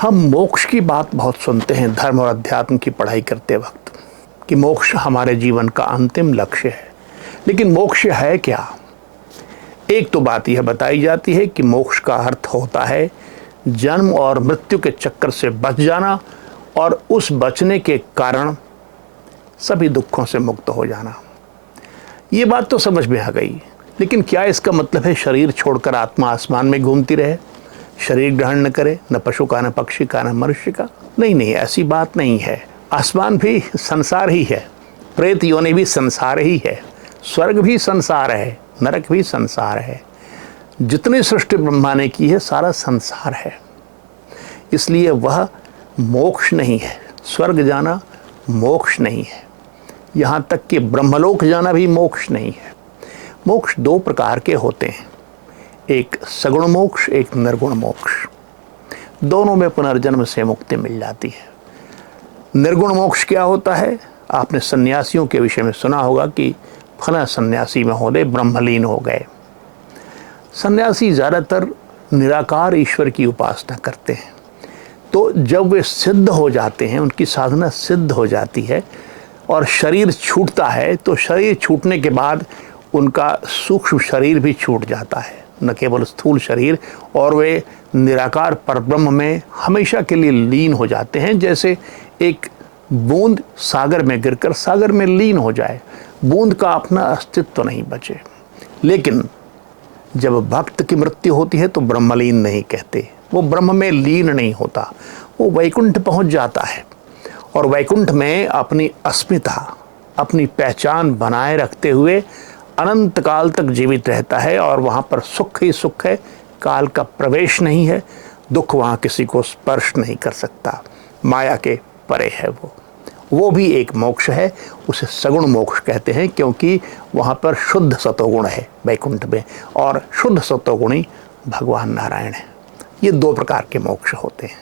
हम मोक्ष की बात बहुत सुनते हैं धर्म और अध्यात्म की पढ़ाई करते वक्त कि मोक्ष हमारे जीवन का अंतिम लक्ष्य है। लेकिन मोक्ष है क्या? एक तो बात यह बताई जाती है कि मोक्ष का अर्थ होता है जन्म और मृत्यु के चक्कर से बच जाना और उस बचने के कारण सभी दुखों से मुक्त हो जाना। ये बात तो समझ में आ गई, लेकिन क्या इसका मतलब है शरीर छोड़कर आत्मा आसमान में घूमती रहे, शरीर ग्रहण न करे, न पशु का, न पक्षी का, न मनुष्य का? नहीं नहीं, ऐसी बात नहीं है। आसमान भी संसार ही है, प्रेत योनि भी संसार ही है, स्वर्ग भी संसार है, नरक भी संसार है। जितनी सृष्टि ब्रह्मा ने की है सारा संसार है। इसलिए वह मोक्ष नहीं है। स्वर्ग जाना मोक्ष नहीं है, यहाँ तक कि ब्रह्मलोक जाना भी मोक्ष नहीं है। मोक्ष दो प्रकार के होते हैं, एक सगुण मोक्ष, एक निर्गुण मोक्ष। दोनों में पुनर्जन्म से मुक्ति मिल जाती है। निर्गुण मोक्ष क्या होता है? आपने सन्यासियों के विषय में सुना होगा कि फला सन्यासी महोदय ब्रह्मलीन हो गए। सन्यासी ज़्यादातर निराकार ईश्वर की उपासना करते हैं। तो जब वे सिद्ध हो जाते हैं, उनकी साधना सिद्ध हो जाती है और शरीर छूटता है, तो शरीर छूटने के बाद उनका सूक्ष्म शरीर भी छूट जाता है, न केवल स्थूल शरीर, और वे निराकार परब्रह्म में हमेशा के लिए लीन हो जाते हैं। जैसे एक बूंद सागर में गिरकर सागर में लीन हो जाए, बूंद का अपना अस्तित्व तो नहीं बचे। लेकिन जब भक्त की मृत्यु होती है तो ब्रह्मलीन नहीं कहते, वो ब्रह्म में लीन नहीं होता, वो वैकुंठ पहुंच जाता है और वैकुंठ में अपनी अस्मिता, अपनी पहचान बनाए रखते हुए अनंत काल तक जीवित रहता है। और वहाँ पर सुख ही सुख है, काल का प्रवेश नहीं है, दुख वहाँ किसी को स्पर्श नहीं कर सकता, माया के परे है वो भी एक मोक्ष है। उसे सगुण मोक्ष कहते हैं, क्योंकि वहाँ पर शुद्ध सतोगुण है वैकुंठ में, और शुद्ध सतोगुणी भगवान नारायण है। ये दो प्रकार के मोक्ष होते हैं।